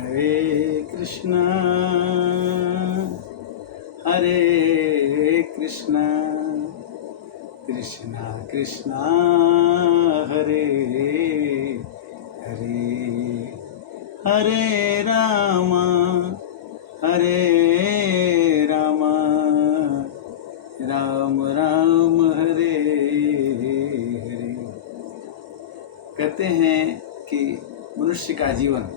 हरे कृष्णा कृष्णा कृष्णा हरे हरे हरे रामा राम राम हरे हरे। कहते हैं कि मनुष्य का जीवन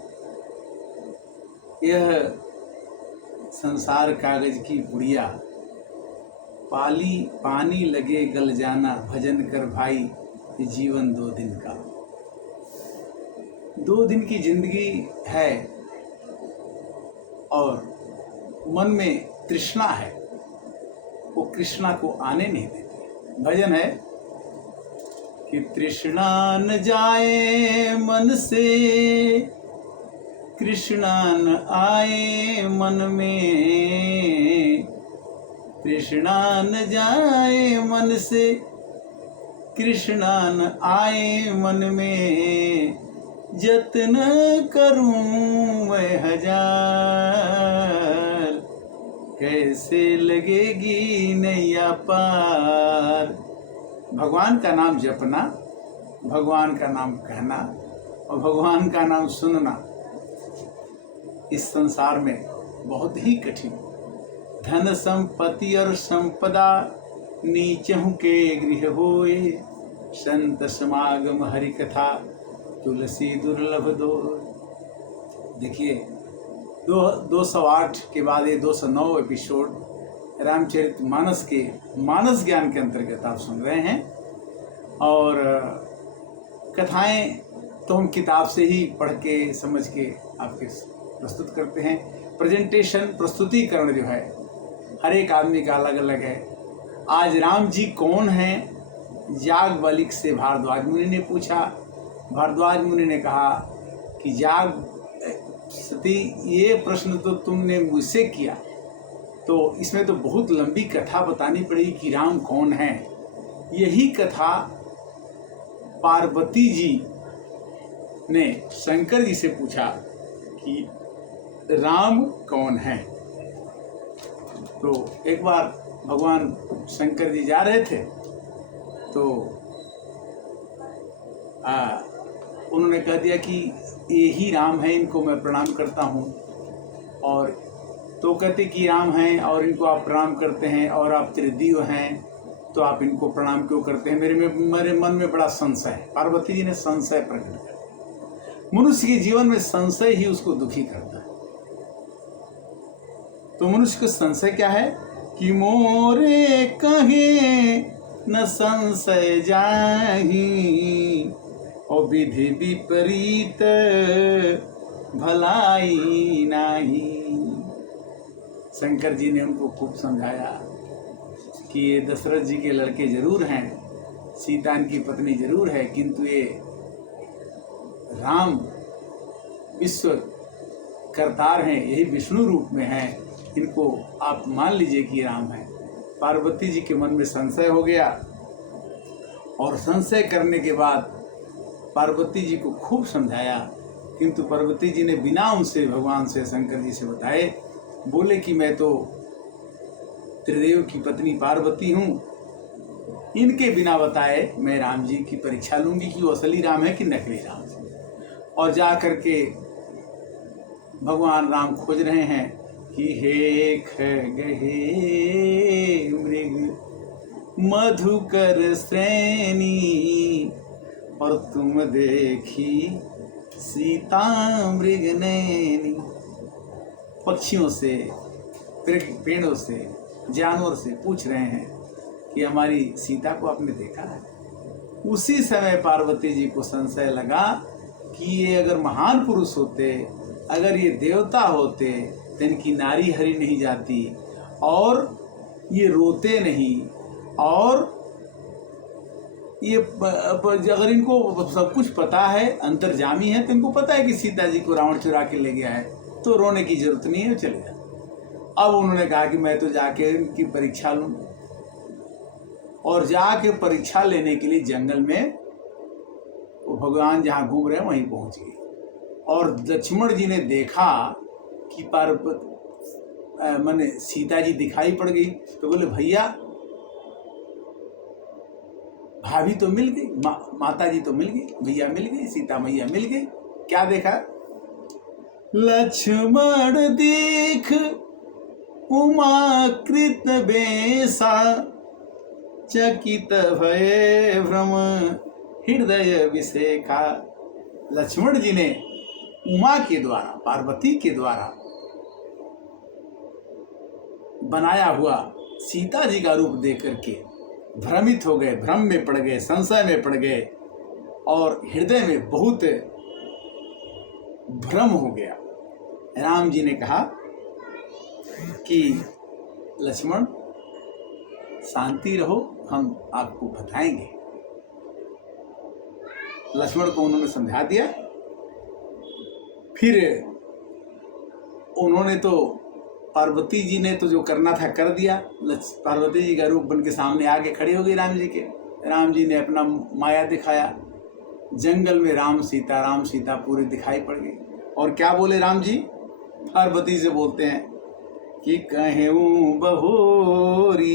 यह संसार कागज की पुड़िया, पानी लगे गल जाना, भजन कर भाई ये जीवन 2 दिन का। 2 दिन की जिंदगी है और मन में तृष्णा है, वो कृष्णा को आने नहीं देती। भजन है कि तृष्णा न जाए मन से, कृष्णा न आए मन में, तृष्णा न जाए मन से, कृष्णा न आए मन में, जतन करूं मैं हजार, कैसे लगेगी नैया पार। भगवान का नाम जपना, भगवान का नाम कहना और भगवान का नाम सुनना इस संसार में बहुत ही कठिन। धन संपत्ति और संपदा नीचहु के गृह होए, संत समागम हरि कथा तुलसी दुर्लभ दो। देखिए 208 के बाद ये 209 एपिसोड रामचरितमानस के मानस ज्ञान के अंतर्गत आप सुन रहे हैं। और कथाएं तो हम किताब से ही पढ़ के समझ के आपके प्रस्तुत करते हैं। प्रेजेंटेशन प्रस्तुतिकरण जो है हर एक आदमी का अलग अलग है। आज राम जी कौन हैं, याज्ञवल्क्य से भारद्वाज मुनि ने पूछा। भारद्वाज मुनि ने कहा कि सती ये प्रश्न तो तुमने मुझसे किया, तो इसमें तो बहुत लंबी कथा बतानी पड़ेगी कि राम कौन है। यही कथा पार्वती जी ने शंकर जी से पूछा कि राम कौन है। तो एक बार भगवान शंकर जी जा रहे थे तो उन्होंने कह दिया कि ये ही राम है, इनको मैं प्रणाम करता हूँ। और तो कहते कि राम हैं और इनको आप प्रणाम करते हैं और आप त्रिदेव हैं, तो आप इनको प्रणाम क्यों करते हैं? मेरे मन में बड़ा संशय है। पार्वती जी ने संशय प्रकट कर दिया। मनुष्य के जीवन में संशय ही उसको दुखी करता है। तो मनुष्य का संशय क्या है कि मोरे कहे न संशय जाही, और विधि विपरीत भलाई नाही। शंकर जी ने उनको खूब समझाया कि ये दशरथ जी के लड़के जरूर हैं, सीता की पत्नी जरूर है, किंतु ये राम विश्व करतार हैं, यही विष्णु रूप में हैं, इनको आप मान लीजिए कि राम है। पार्वती जी के मन में संशय हो गया और संशय करने के बाद पार्वती जी को खूब समझाया, किंतु पार्वती जी ने बिना उनसे भगवान से शंकर जी से बताए बोले कि मैं तो त्रिदेव की पत्नी पार्वती हूँ, इनके बिना बताए मैं राम जी की परीक्षा लूंगी कि वो असली राम है कि नकली राम है। और जा करके भगवान राम खोज रहे हैं कि हे खगहे मृग मधुकर श्रेणी, और तुम देखी सीता मृग नैनी। पक्षियों से, पेड़ों से, जानवर से पूछ रहे हैं कि हमारी सीता को आपने देखा है? उसी समय पार्वती जी को संशय लगा कि ये अगर महान पुरुष होते, अगर ये देवता होते तो इनकी नारी हरी नहीं जाती, और ये रोते नहीं, और ये अगर इनको सब कुछ पता है, अंतर्जामी है, तो इनको पता है कि सीता जी को रावण चुरा के ले गया है, तो रोने की जरूरत नहीं है, चले जाए। अब उन्होंने कहा कि मैं तो जाके इनकी परीक्षा लूँ, और जाके परीक्षा लेने के लिए जंगल में वो भगवान जहाँ घूम रहे हैं वहीं पहुँच गए। और लक्ष्मण जी ने देखा कि पार्वती माने सीता जी दिखाई पड़ गई, तो बोले भैया भाभी तो मिल गई, माता जी तो मिल गई, भैया मिल गई, सीता मैया मिल गई। क्या देखा? लक्ष्मण देख उमाकृत बेसा, चकित भय भ्रम हृदय विषेखा। लक्ष्मण जी ने उमा के द्वारा, पार्वती के द्वारा बनाया हुआ सीता जी का रूप देख करके भ्रमित हो गए, भ्रम में पड़ गए, संशय में पड़ गए और हृदय में बहुत भ्रम हो गया। राम जी ने कहा कि लक्ष्मण शांति रहो, हम आपको बताएंगे। लक्ष्मण को उन्होंने समझा दिया। फिर उन्होंने तो पार्वती जी ने तो जो करना था कर दिया। पार्वती जी का रूप बन के सामने आके खड़ी हो गई राम जी के। राम जी ने अपना माया दिखाया। जंगल में राम सीता पूरे दिखाई पड़ गई। और क्या बोले राम जी? पार्वती से बोलते हैं कि कहूँ बहोरी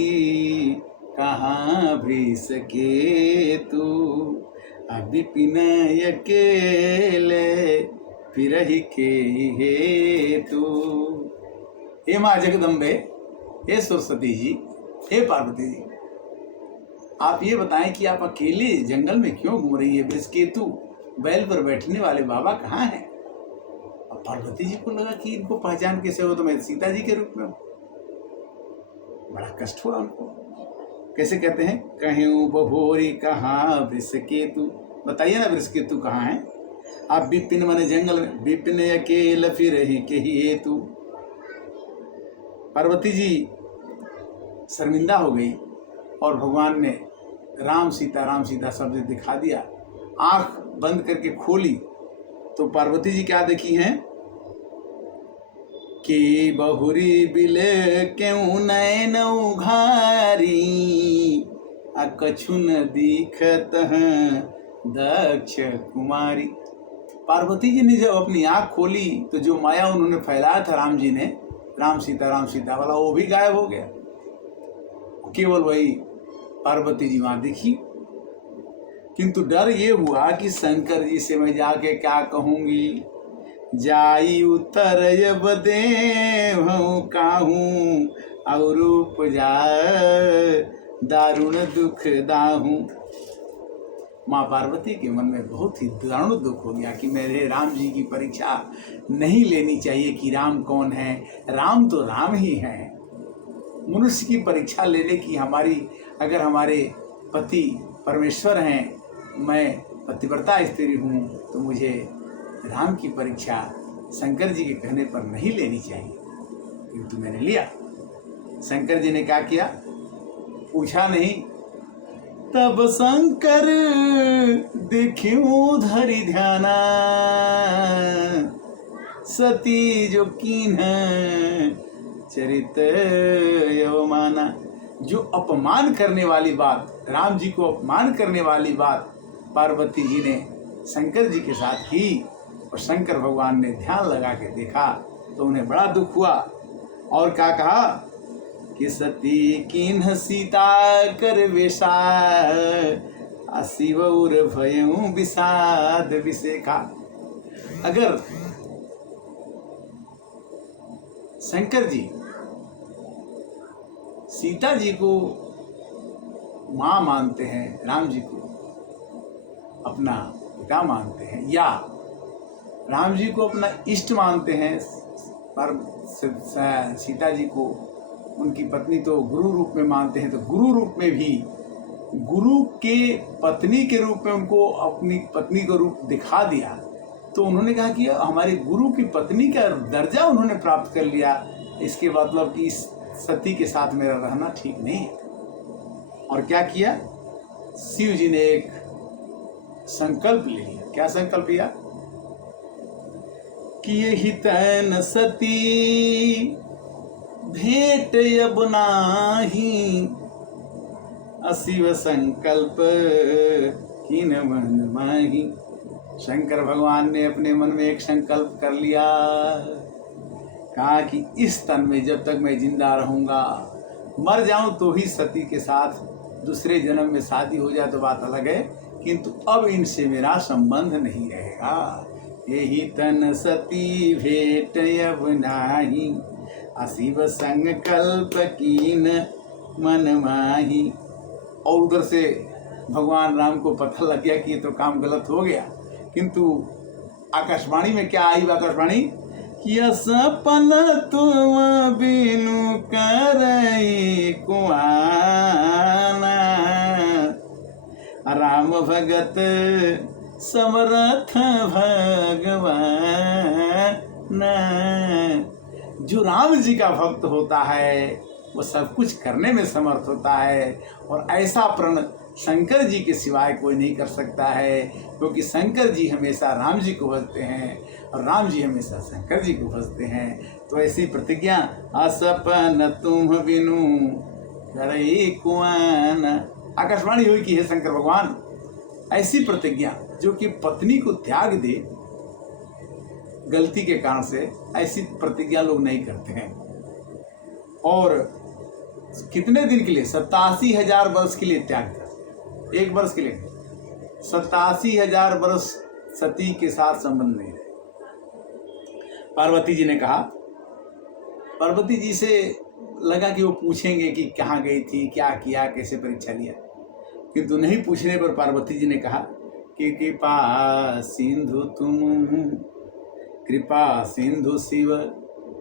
कहाँ भ्रीस के तू, अभी पिनय अकेले फिर ही के हे तू। हे माँ जगदम्बे, हे सरस्वती जी, हे पार्वती जी, आप ये बताएं कि आप अकेले जंगल में क्यों घूम रही है? बृहस्पति बैल पर बैठने वाले बाबा कहाँ हैं? अब पार्वती जी को लगा कि इनको पहचान कैसे हो, तो मैं सीता जी के रूप में हूँ। बड़ा कष्ट हुआ उनको। कैसे कहते हैं? कहूँ बहोरी कहाँ बृहस्पति, बताइए ना बृहस्पति कहाँ है? आप विपिन माने जंगल में, विपिन अकेले फिर ही के ही हेतु। पार्वती जी शर्मिंदा हो गई और भगवान ने राम सीता शब्द दिखा दिया। आंख बंद करके खोली तो पार्वती जी क्या देखी हैं कि बहुरी बिले क्यों नैन उघारी, अकछु न दिखत दक्ष कुमारी। पार्वती जी ने जब अपनी आंख खोली तो जो माया उन्होंने फैलाया था राम जी ने, राम सीता वाला, वो भी गायब हो गया। केवल वही पार्वती जी वहां दिखी। किंतु डर ये हुआ कि शंकर जी से मैं जाके क्या कहूंगी, जाई उतर जब देव काहूं और रूप जा दारुण दुख दाहूं। माँ पार्वती के मन में बहुत ही दारुण दुख हो गया कि मेरे राम जी की परीक्षा नहीं लेनी चाहिए कि राम कौन है। राम तो राम ही है। मनुष्य की परीक्षा लेने की अगर हमारे पति परमेश्वर हैं, मैं पतिव्रता स्त्री हूँ, तो मुझे राम की परीक्षा शंकर जी के कहने पर नहीं लेनी चाहिए। किंतु मैंने लिया। शंकर जी ने क्या किया? पूछा नहीं। तब शंकर देखियो धरि ध्याना, सती जो कीन चरित यवमाना। जो अपमान करने वाली बात, राम जी को अपमान करने वाली बात पार्वती जी ने शंकर जी के साथ की और शंकर भगवान ने ध्यान लगा के देखा तो उन्हें बड़ा दुख हुआ। और क्या कहा कि सती कीन्ह सीता कर वेशा, शिव और भयऊ विषाद विषेखा। अगर शंकर जी सीता जी को माँ मानते हैं, राम जी को अपना पिता मानते हैं, या राम जी को अपना इष्ट मानते हैं, पर सीता जी को उनकी पत्नी तो गुरु रूप में मानते हैं, तो गुरु रूप में भी गुरु के पत्नी के रूप में उनको अपनी पत्नी का रूप दिखा दिया। तो उन्होंने कहा कि हमारे गुरु की पत्नी का दर्जा उन्होंने प्राप्त कर लिया, इसके मतलब कि इस सती के साथ मेरा रहना ठीक नहीं है। और क्या किया? शिव जी ने एक संकल्प ले लिया। क्या संकल्प लिया? कि यही तैन सती भेंट अब नाही, अशिव संकल्प कीन मन माही। शंकर भगवान ने अपने मन में एक संकल्प कर लिया, कहा कि इस तन में जब तक मैं जिंदा रहूंगा, मर जाऊं तो ही सती के साथ दूसरे जन्म में शादी हो जाए तो बात अलग है, किंतु अब इनसे मेरा संबंध नहीं रहेगा। यही तन सती भेट अब नाही, अशिव संकल्प कीन मन माही। और उधर से भगवान राम को पता लग गया कि ये तो काम गलत हो गया, किंतु आकाशवाणी में क्या आई आकाशवाणी कि सपन तुम बिनु करई कुआना, राम भगत समर्थ भगवान। जो राम जी का भक्त होता है वो सब कुछ करने में समर्थ होता है, और ऐसा प्रण शंकर जी के सिवाय कोई नहीं कर सकता है, क्योंकि शंकर जी हमेशा राम जी को भजते हैं और राम जी हमेशा शंकर जी को भजते हैं। तो ऐसी प्रतिज्ञा असपन तुम बिनु करई कुआन, आकाशवाणी हुई कि हे शंकर भगवान, ऐसी प्रतिज्ञा जो कि पत्नी को त्याग दे गलती के कारण से, ऐसी प्रतिज्ञा लोग नहीं करते हैं। और कितने दिन के लिए? 87,000 वर्ष के लिए त्याग कर, एक वर्ष के लिए 87,000 वर्ष सती के साथ संबंध नहीं रहे। पार्वती जी ने कहा, पार्वती जी से लगा कि वो पूछेंगे कि कहाँ गई थी, क्या किया, कैसे परीक्षा लिया, किंतु नहीं पूछने पर पार्वती जी ने कहा कि कृपा सिंधु तुम, कृपा सिंधु शिव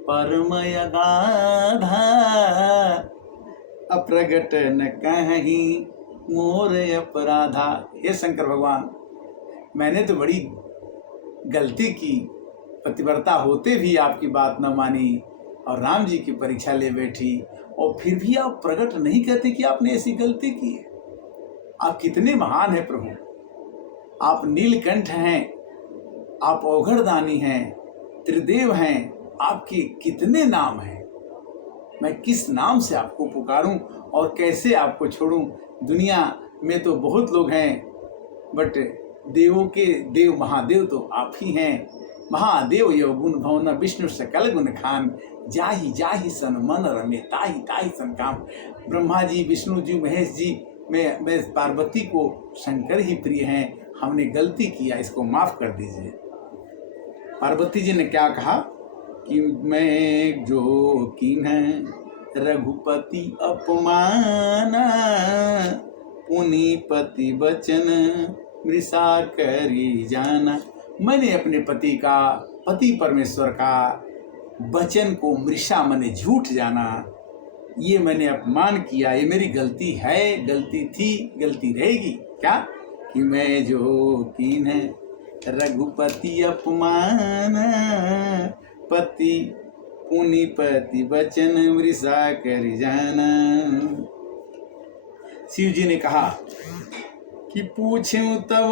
परमय गाधा, अप्रगट न कहीं मोर अपराधा। हे शंकर भगवान, मैंने तो बड़ी गलती की, पतिव्रता होते भी आपकी बात न मानी और राम जी की परीक्षा ले बैठी, और फिर भी आप प्रकट नहीं करते कि आपने ऐसी गलती की है। आप कितने महान हैं प्रभु, आप नीलकंठ हैं, आप औघड़दानी हैं, त्रिदेव हैं, आपके कितने नाम हैं। मैं किस नाम से आपको पुकारूं और कैसे आपको छोड़ूं? दुनिया में तो बहुत लोग हैं, बट देवों के देव महादेव तो आप ही हैं। महादेव यो गुण भवन विष्णु सकल गुण खान, जाहि जाहि सन मन रमे ताहि ताहि सन काम। ब्रह्मा जी, विष्णु जी, महेश जी, मैं पार्वती को शंकर ही प्रिय हैं, हमने गलती किया, इसको माफ कर दीजिए। पार्वती जी ने क्या कहा कि मैं जो कीन्ह रघुपति अपमाना, पुनीपति वचन मृषा करी जाना। मैंने अपने पति का, पति परमेश्वर का वचन को मृषा माने झूठ जाना, ये मैंने अपमान किया, ये मेरी गलती है, गलती थी, गलती रहेगी। क्या कि मैं जो कीन्ह रघुपति अपमान, पति पुनीपति वचन मृषा कर जाना। शिव जी ने कहा कि पूछूं तब,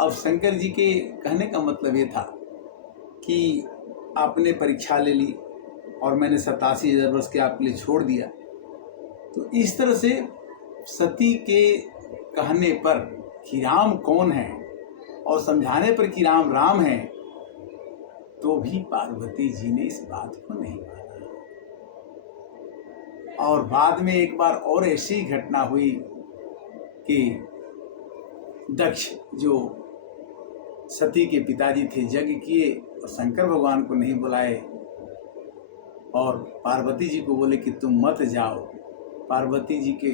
अब शंकर जी के कहने का मतलब ये था कि आपने परीक्षा ले ली और मैंने 87,000 वर्ष के आपके लिए छोड़ दिया, तो इस तरह से सती के कहने पर कि राम कौन है और समझाने पर कि राम राम है, तो भी पार्वती जी ने इस बात को नहीं माना। और बाद में एक बार और ऐसी घटना हुई कि दक्ष जो सती के पिताजी थे, यज्ञ किए और शंकर भगवान को नहीं बुलाए और पार्वती जी को बोले कि तुम मत जाओ। पार्वती जी के,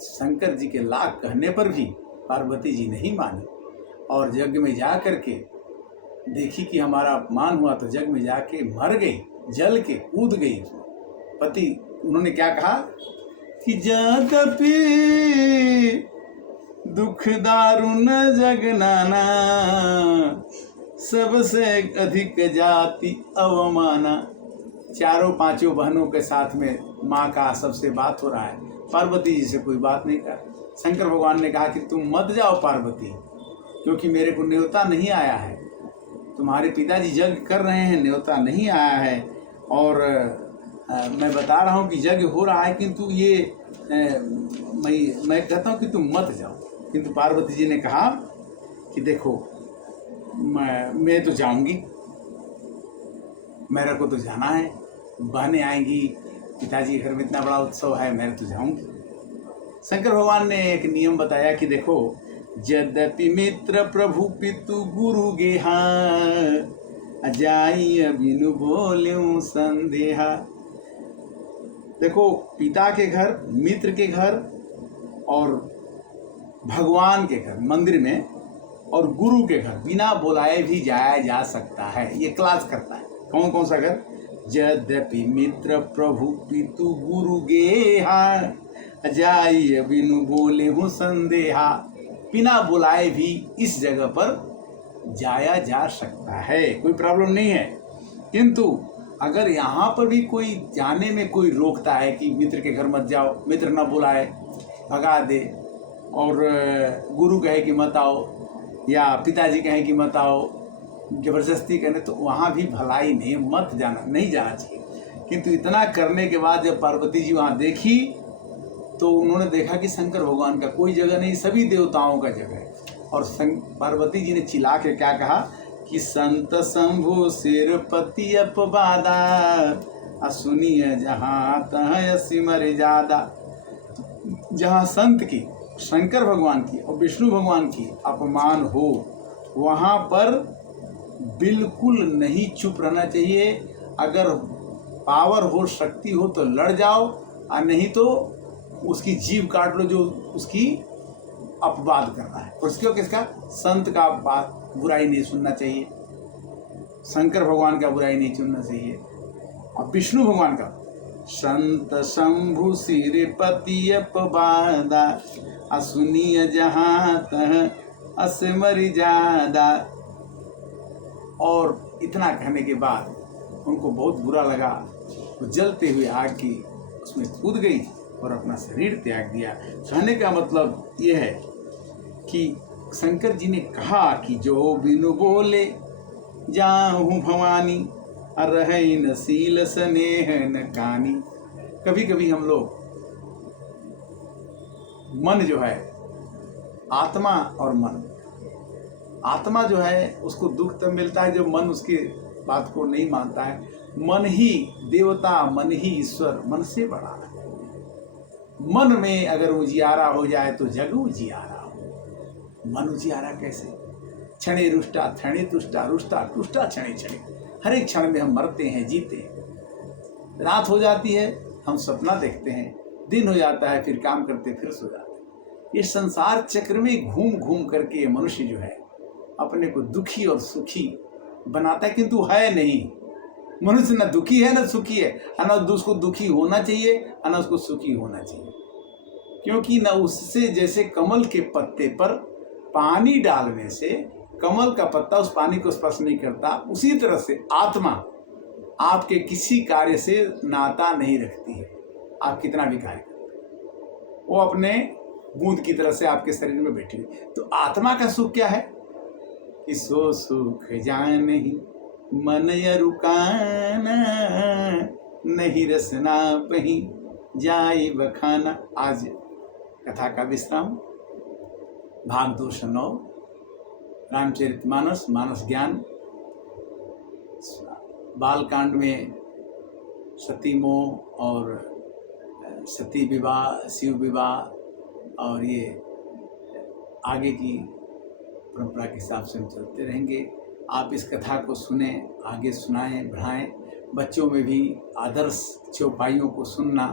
शंकर जी के लाख कहने पर भी पार्वती जी नहीं मानी और यज्ञ में जा करके देखी कि हमारा अपमान हुआ, तो यज्ञ में जाके मर गई, जल के कूद गई। पति, उन्होंने क्या कहा कि जगपि दुख दारुण जगनाना, सबसे अधिक जाति अवमाना। चारों पांचों बहनों के साथ में माँ का सबसे बात हो रहा है, पार्वती जी से कोई बात नहीं कर। शंकर भगवान ने कहा कि तुम मत जाओ पार्वती, क्योंकि मेरे को न्योता नहीं आया है, तुम्हारे पिताजी यज्ञ कर रहे हैं, न्योता नहीं आया है। और मैं बता रहा हूँ कि यज्ञ हो रहा है, किंतु ये मैं कहता हूँ कि तुम मत जाओ। किंतु पार्वती जी ने कहा कि देखो मैं तो जाऊंगी, मेरे को तो जाना है, बहनें आएंगी, पिताजी के घर में इतना बड़ा उत्सव है, मैं तो जाऊंगी। शंकर भगवान ने एक नियम बताया कि देखो, यद्यपि मित्र प्रभु पितु गुरु गेहा, अजाई बिनु बोल्यूं संदेहा। देखो, पिता के घर, मित्र के घर और भगवान के घर मंदिर में, और गुरु के घर बिना बुलाए भी जाया जा सकता है। ये क्लास करता है। कौन कौन सा घर? यद्यपि मित्र प्रभु पितु गुरु गेहा, जाई बिनु बोले हूँ संदेहा। बिना बुलाए भी इस जगह पर जाया जा सकता है, कोई प्रॉब्लम नहीं है। किंतु अगर यहाँ पर भी कोई जाने में कोई रोकता है कि मित्र के घर मत जाओ, मित्र न बुलाए, भगा दे, और गुरु कहे कि मत आओ, या पिताजी कहें कि मत आओ, जबरदस्ती करने, तो वहाँ भी भलाई नहीं, मत जाना, नहीं जाना चाहिए। किंतु इतना करने के बाद जब पार्वती जी वहाँ देखी तो उन्होंने देखा कि शंकर भगवान का कोई जगह नहीं, सभी देवताओं का जगह है। और पार्वती जी ने चिल्ला के क्या कहा कि संत शंभु सिरपति अपवादा, असुनिय जहाँ तह सिमर जादा। जहाँ संत की, शंकर भगवान की और विष्णु भगवान की अपमान हो, वहाँ पर बिल्कुल नहीं चुप रहना चाहिए। अगर पावर हो, शक्ति हो तो लड़ जाओ, और नहीं तो उसकी जीभ काट लो जो उसकी अपवाद कर रहा है। और उसके किसका? संत का बात बुराई नहीं सुनना चाहिए, शंकर भगवान का बुराई नहीं सुनना चाहिए, और विष्णु भगवान का। संत शंभु सिरपति अपवादा, असुनिय जहाँ तह असमर जादा। और इतना कहने के बाद उनको बहुत बुरा लगा, वो जलते हुए आग की उसमें कूद गई और अपना शरीर त्याग दिया। कहने का मतलब ये है कि शंकर जी ने कहा कि जो बिनु बोले जाहूँ भवानी, रहे न सील स्नेह न कानी। कभी कभी हम लोग मन जो है, आत्मा और मन, आत्मा जो है उसको दुख तब मिलता है जब मन उसकी बात को नहीं मानता है। मन ही देवता, मन ही ईश्वर, मन से बड़ा है। मन में अगर उजियारा हो जाए तो जग उजियारा हो। मन उजियारा कैसे? क्षणे रुष्टा क्षणे तुष्टा, रुष्टा तुष्टा क्षणे क्षणे। हर एक क्षण में हम मरते हैं, जीते हैं। रात हो जाती है, हम सपना देखते हैं, दिन हो जाता है, फिर काम करते, फिर सो जाते हैं। ये संसार चक्र में घूम घूम करके मनुष्य जो है अपने को दुखी और सुखी बनाता है, किंतु है नहीं। मनुष्य न दुखी है न सुखी है, न उसको दुखी होना चाहिए न उसको सुखी होना चाहिए। क्योंकि न उससे, जैसे कमल के पत्ते पर पानी डालने से कमल का पत्ता उस पानी को स्पर्श नहीं करता, उसी तरह से आत्मा आपके किसी कार्य से नाता नहीं रखती है। आप कितना भी कार्य करते, वो अपने बूंद की तरह से आपके शरीर में बैठी हुई। तो आत्मा का सुख क्या है कि सो सुख जानहि मन रुकाना, नहीं रसना पही जाए बखाना। आज कथा का विश्राम, भाग 209, रामचरितमानस, मानस ज्ञान। बालकांड में सती मोह और सती विवाह, शिव विवाह, और ये आगे की परंपरा के हिसाब से हम चलते रहेंगे। आप इस कथा को सुने, आगे सुनाएं, बढ़ाएं। बच्चों में भी आदर्श चौपाइयों को सुनना,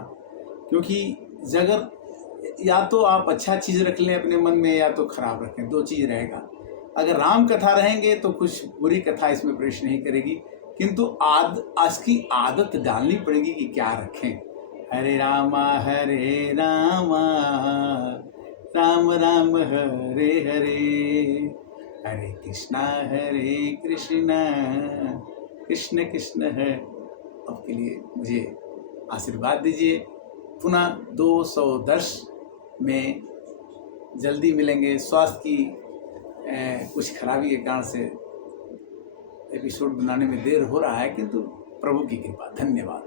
क्योंकि अगर या तो आप अच्छा चीज़ रख लें अपने मन में, या तो खराब रखें, दो चीज़ रहेगा। अगर राम कथा रहेंगे तो कुछ बुरी कथा इसमें प्रवेश नहीं करेगी, किंतु आज की आदत डालनी पड़ेगी कि क्या रखें। हरे रामा राम राम हरे हरे, हरे कृष्णा कृष्ण कृष्ण है। अब के लिए मुझे आशीर्वाद दीजिए। पुनः 210 में जल्दी मिलेंगे। स्वास्थ्य की कुछ खराबी के कारण से एपिसोड बनाने में देर हो रहा है, किंतु प्रभु की कृपा। धन्यवाद।